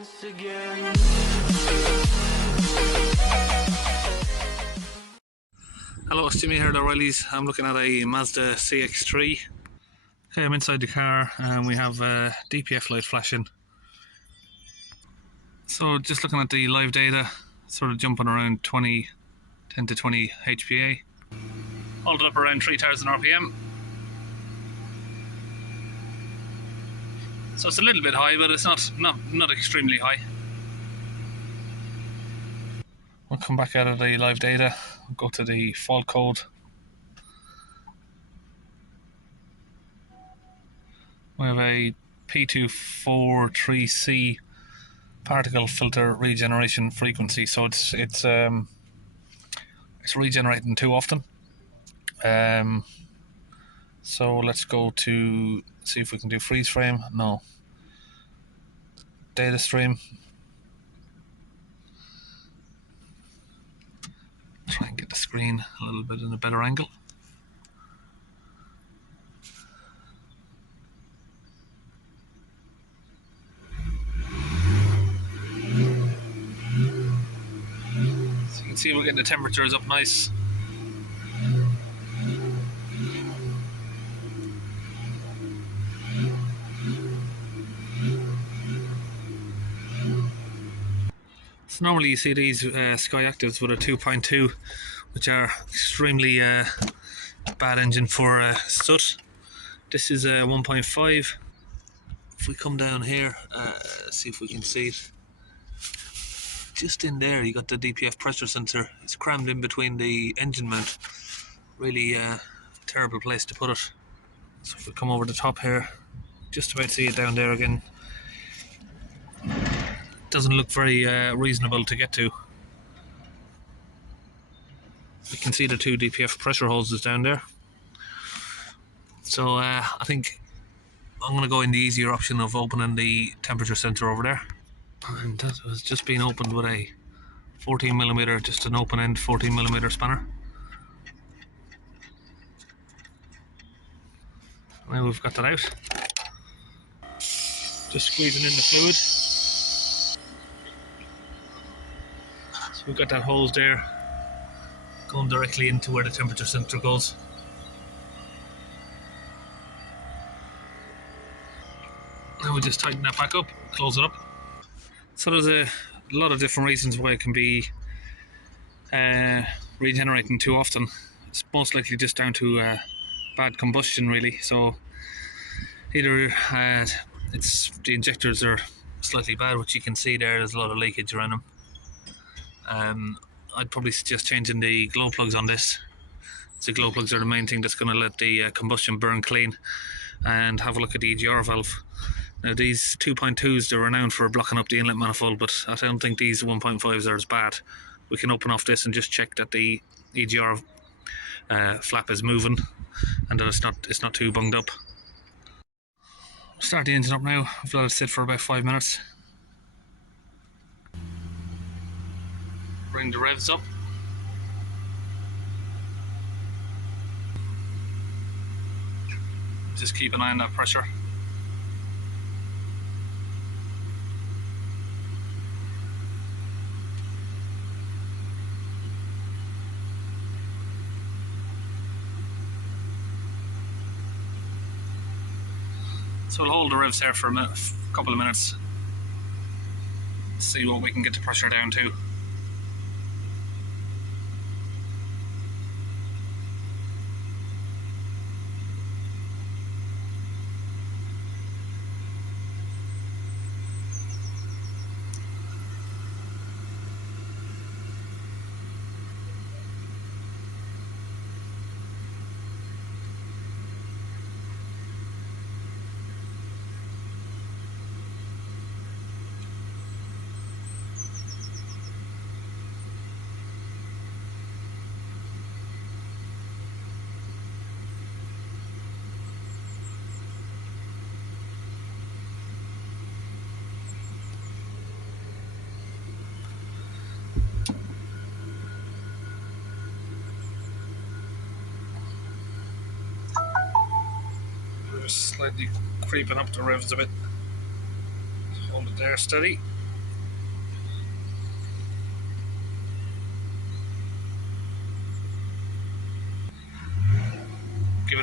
Hello, it's Jimmy here at O'Reilly's. I'm looking at a Mazda CX3. Okay, I'm inside the car and we have DPF light flashing. So just looking at the live data, sort of jumping around 10 to 20 HPA. Hold it up around 3000 RPM. So it's a little bit high, but it's not extremely high. We'll come back out of the live data, go to the fault code. We have a P243C particle filter regeneration frequency, so it's regenerating too often. So let's go to see if we can do freeze frame. No. Data stream. Try and get the screen a little bit in a better angle. So you can see we're getting the temperatures up nice. So normally you see these Sky Actives with a 2.2, which are extremely bad engine for soot. This is a 1.5. If we come down here, see if we can see it. Just in there, you got the DPF pressure sensor. It's crammed in between the engine mount. Really terrible place to put it. So if we come over the top here, just about see it down there again. Doesn't look very reasonable to get to. You can see the two DPF pressure hoses down there. So I think I'm going to go in the easier option of opening the temperature sensor over there. And that was just being opened with a 14mm, just an open end 14mm spanner. Now we've got that out. Just squeezing in the fluid. So we've got that hose there going directly into where the temperature sensor goes. Now we just tighten that back up, close it up. So there's a lot of different reasons why it can be regenerating too often. It's most likely just down to bad combustion, really. So either it's the injectors are slightly bad, which you can see there's a lot of leakage around them. I'd probably suggest changing the glow plugs on this. The glow plugs are the main thing that's going to let the combustion burn clean. And have a look at the EGR valve. Now these 2.2s, they're renowned for blocking up the inlet manifold, but I don't think these 1.5s are as bad. We can open off this and just check that the EGR flap is moving and that it's not too bunged up. Start the engine up now. I've let it sit for about 5 minutes. Bring the revs up. Just keep an eye on that pressure. So we'll hold the revs there for a couple of minutes. See what we can get the pressure down to. Slightly creeping up the revs a bit. Hold it there steady.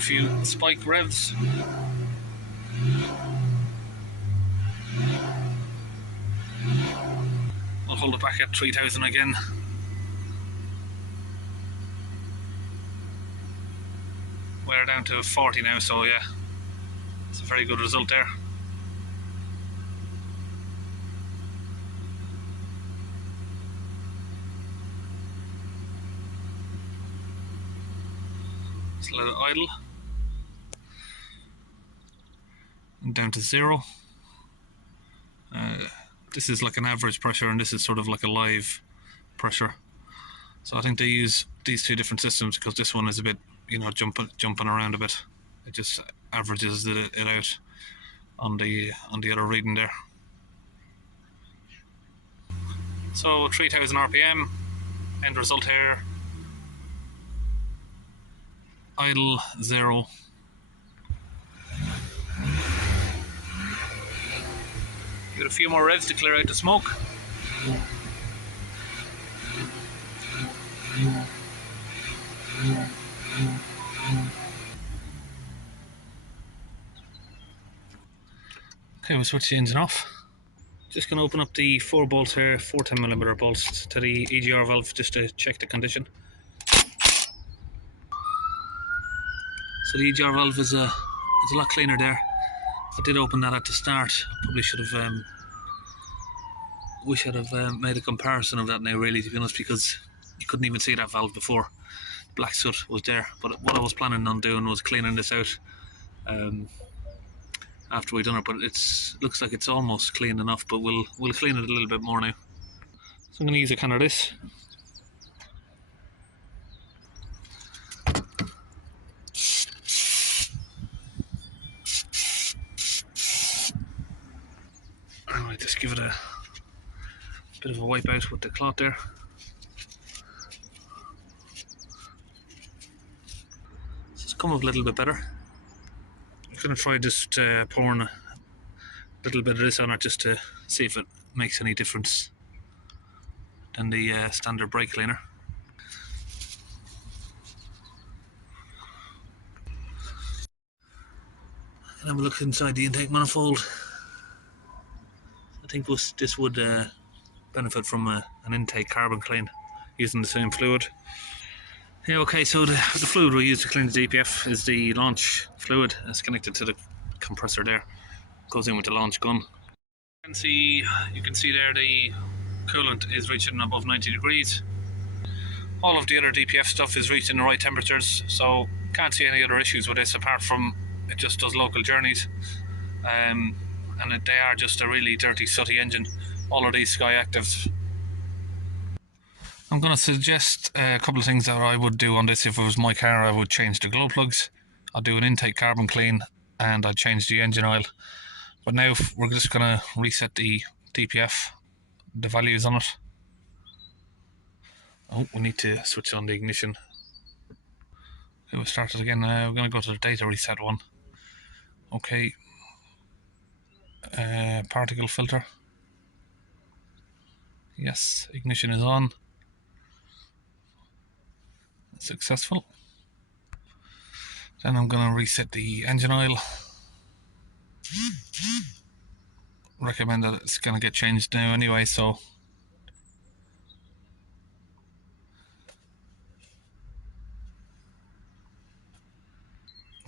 a few spike revs. I'll hold it back at 3000 again. We're down to 40 now, so yeah, it's a very good result there. Just let it idle. And down to 0. This is like an average pressure, and this is sort of like a live pressure. So I think they use these two different systems because this one is a bit, you know, jumping around a bit. It just averages it out on the other reading there. So 3000 RPM, end result here. Idle 0. Give it a few more revs to clear out the smoke. Okay, we'll switch the engine off. Just going to open up the 4 bolts here, 4 10mm bolts to the EGR valve just to check the condition. So the EGR valve is a lot cleaner there. I did open that at the start. Probably should have wish I'd have made a comparison of that now, really, to be honest, because you couldn't even see that valve before. Black soot was there, but what I was planning on doing was cleaning this out after we'd done it. But it looks like it's almost clean enough, but we'll clean it a little bit more now. So I'm going to use a can of this. I might just give it a bit of a wipe out with the cloth there. So it's come up a little bit better. I'm going to try just pouring a little bit of this on it just to see if it makes any difference than the standard brake cleaner. And have a look inside the intake manifold. I think this would benefit from an intake carbon clean using the same fluid. Yeah, okay, so the fluid we use to clean the DPF is the launch fluid. It's connected to the compressor there. Goes in with the launch gun. You can see there the coolant is reaching above 90 degrees. All of the other DPF stuff is reaching the right temperatures, so can't see any other issues with this apart from it just does local journeys. And they are just a really dirty, sooty engine, all of these Sky Actives. I'm going to suggest a couple of things that I would do on this. If it was my car, I would change the glow plugs, I'd do an intake carbon clean, and I'd change the engine oil. But now we're just going to reset the DPF, the values on it. Oh, we need to switch on the ignition. Okay, we'll start it again. We're going to go to the data reset one. Okay. Particle filter. Yes, ignition is on. Successful. Then I'm going to reset the engine oil. Recommend that it's going to get changed now anyway, so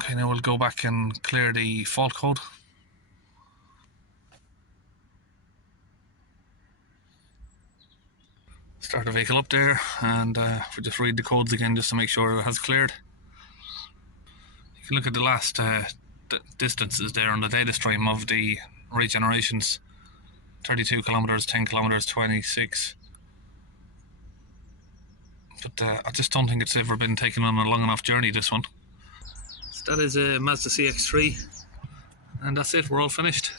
okay, now we'll go back and clear the fault code. Start the vehicle up there, and we'll just read the codes again just to make sure it has cleared. You can look at the last distances there on the data stream of the regenerations. 32 kilometers, 10 kilometers, 26. But I just don't think it's ever been taken on a long enough journey, this one. So that is a Mazda CX3, and that's it, we're all finished.